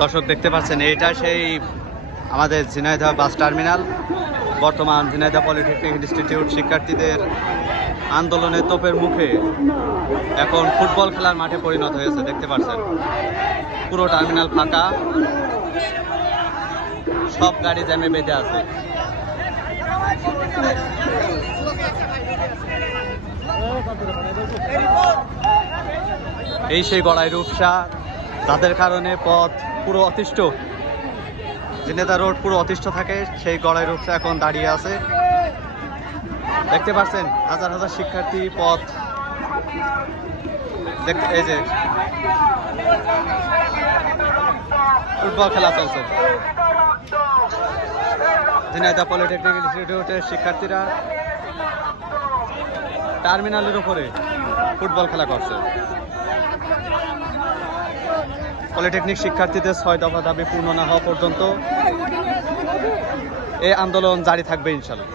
দর্শক দেখতে পাচ্ছেন এটা সেই আমাদের ঝিনাইদহ বাস টার্মিনাল। বর্তমান ঝিনাইদহ পলিটেকনিক ইনস্টিটিউট শিক্ষার্থীদের আন্দোলনের তোপের মুখে এখন ফুটবল খেলার মাঠে পরিণত হয়েছে। দেখতে পাচ্ছেন পুরো টার্মিনাল ফাঁকা, সব গাড়ি জ্যামে বেঁধে আছে। এই সেই গড়াই রূপসা, যাদের কারণে পথ পুরো অতিষ্ঠ, ঝিনাইদহ রোড পুরো অতিষ্ঠ থাকে, সেই গড়াই রূপসা এখন দাঁড়িয়ে আছে। দেখতে পাচ্ছেন হাজার হাজার শিক্ষার্থী পথ এই যে ফুটবল খেলা চলছে। ঝিনাইদহ পলিটেকনিক ইনস্টিটিউটের শিক্ষার্থীরা টার্মিনালের উপরে ফুটবল খেলা করছে। পলিটেকনিক শিক্ষার্থীদের 6 দফা দাবি পূর্ণ না হওয়া পর্যন্ত এই আন্দোলন জারি থাকবে ইনশাল্লাহ।